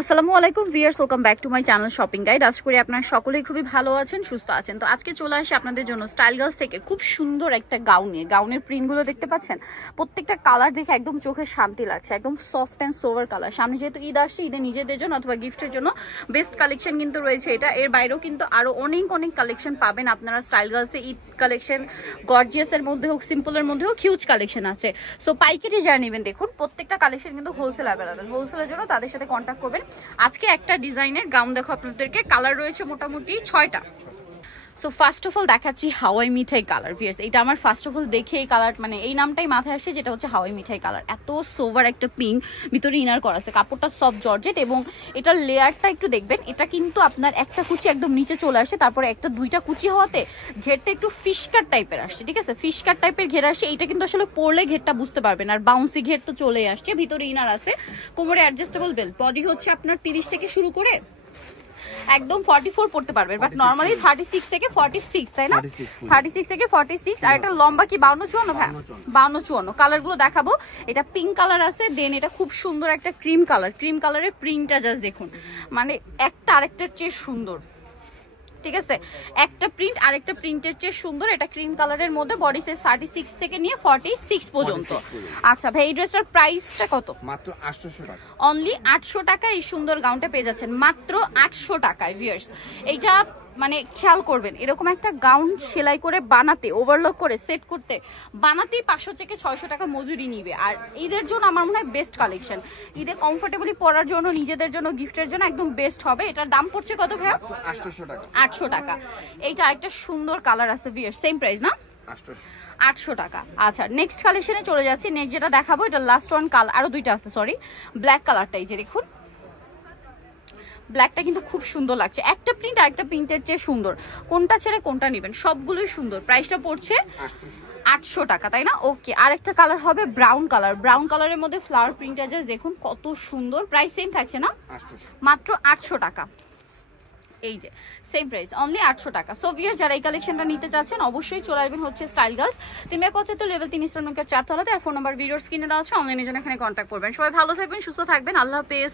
আসসালামু আলাইকুম viewers, welcome back to my channel shopping guide. আশা করি আপনারা সকলেই খুবই ভালো আছেন, সুস্থ আছেন। তো আজকে চলে আসি আপনাদের জন্য স্টাইল গার্লস থেকে খুব সুন্দর একটা গাউন নিয়ে। গাউনের প্রিন্টগুলো দেখতে পাচ্ছেন, প্রত্যেকটা কালার দেখে একদম চোখে শান্তি লাগছে, একদম সফট অ্যান্ড সোভার কালার। সামনে যেহেতু ঈদ আসছে, ঈদে নিজেদের জন্য অথবা গিফটের জন্য বেস্ট কালেকশন কিন্তু রয়েছে এটা। এর বাইরেও কিন্তু আরো অনেক অনেক কালেকশন পাবেন আপনারা স্টাইল গার্লসে। ঈদ কালেকশন গর্জিয়াসের মধ্যে হোক, সিম্পলের মধ্যে হোক, হিউজ কালেকশন আছে। সো পাইকারি যারা নেবেন, দেখুন প্রত্যেকটা কালেকশন কিন্তু হোলসেল অ্যাভেলেবেল। হোলসেলের জন্য তাদের সাথে কন্ট্যাক্ট করবেন। আজকে একটা ডিজাইনের গাউন দেখো আপনাদেরকে, কালার রয়েছে মোটামুটি 6টা। সো ফার্স্ট অফ অল দেখাচ্ছি হাওয়াই মিঠাই কালার। ভিউয়ার্স, এটা আমার ফার্স্ট অফ অল দেখে এই কালার, মানে এই নামটাই মাথায় আসে, যেটা হচ্ছে হাওয়াই মিঠাই কালার। এত সোভার একটা পিঙ্ক, ভিতরে ইনার করা আছে, কাপড়টা সফট জর্জেট এবং এটার লেয়ারটা একটু দেখবেন। এটা কিন্তু আপনার একটা কুচি একদম নিচে চলে আসে, তারপরে একটা দুইটা কুচি হওয়াতে ঘেরটা একটু ফিশকাট টাইপের আসছে, ঠিক আছে? ফিশকাট টাইপের ঘের আসে। এইটা কিন্তু আসলে পরলে ঘেরটা বুঝতে পারবেন। আর বাউন্সি ঘের তো চলে আসছে, ভিতরে ইনার আছে, কোমরে অ্যাডজাস্টেবল বেল্ট। বডি হচ্ছে আপনার 30 থেকে শুরু করে একদম 44 পড়তে পারবেন, বাট নরমালি 36 থেকে 46, তাই না? 36 থেকে 46। আর এটা লম্বা কি 52-54? হ্যাঁ, 52-54। কালারগুলো দেখাবো। এটা পিঙ্ক কালার আছে, দেন এটা খুব সুন্দর একটা ক্রিম কালার। ক্রিম কালারের প্রিন্টটা জাস্ট দেখুন, মানে একটা আরেকটার চেয়ে সুন্দর, ঠিক আছে? একটা প্রিন্ট আরেকটা প্রিন্টের চেয়ে সুন্দর। এটা ক্রিম কালারের মধ্যে, বডি সাইজ 36 থেকে নিয়ে 46 পর্যন্ত। আচ্ছা ভাই, এই ড্রেসটার প্রাইসটা কত? মাত্র 800 টাকা। অনলি 800 টাকা এই সুন্দর গাউনটা পেয়ে যাচ্ছেন, মাত্র 800 টাকায়। ভিউয়ার্স, এইটা মানে খেয়াল করবেন, এরকম একটা গাউন সেলাই করে বানাতে, ওভারলক করে সেট করতে বানাতেই 500 থেকে 600 টাকা মজুরি নিবে। আর ঈদের জন্য আমার মনে হয় বেস্ট কালেকশন। ঈদে কমফোর্টেবলি পরার জন্য, নিজেদের জন্য, গিফটের জন্য একদম বেস্ট হবে। এটার দাম পড়ছে কত ভাইয়া? 800 টাকা। 800 টাকা। এইটা আরেকটা সুন্দর কালার আছে ভিউয়ার্স, সেম প্রাইস না? 800 টাকা। আচ্ছা, নেক্সট কালেকশনে চলে যাচ্ছি। নেক্সট যেটা দেখাবো, এটা লাস্ট ওয়ান কালার, আরো দুইটা আছে, সরি। ব্ল্যাক কালারটা, এই যে দেখুন, ব্ল্যাকটা কিন্তু খুব সুন্দর লাগছে। একটা প্রিন্ট আরেকটা প্রিন্টের চেয়ে সুন্দর। কোনটা ছেড়ে কোনটা নেবেন, সবগুলোই সুন্দর। প্রাইসটা পড়ছে 800 টাকা, তাই না? ওকে, আরেকটা কালার হবে ব্রাউন কালার। ব্রাউন কালারের মধ্যে ফ্লাওয়ার প্রিন্টটা জাস্ট দেখুন কত সুন্দর। প্রাইস সেম থাকছে না? মাত্র 800 টাকা। এই যে সেম প্রাইস, অনলি 800 টাকা। সো ভিউয়ার্স, যারা এই কালেকশনটা নিতে চাচ্ছেন অবশ্যই চলে আসবেন হচ্ছে স্টাইল গার্লস, 375 লেভেল 3 ইস্টার্ন 4 তলাতে। আর ফোন নাম্বার ভিডিওর স্ক্রিনে দেওয়া আছে, অনলাইনে জন্য এখানে কন্ট্যাক্ট করবেন। সবাই ভালো থাকবেন, সুস্থ থাকবেন, আল্লাহ হাফেজ।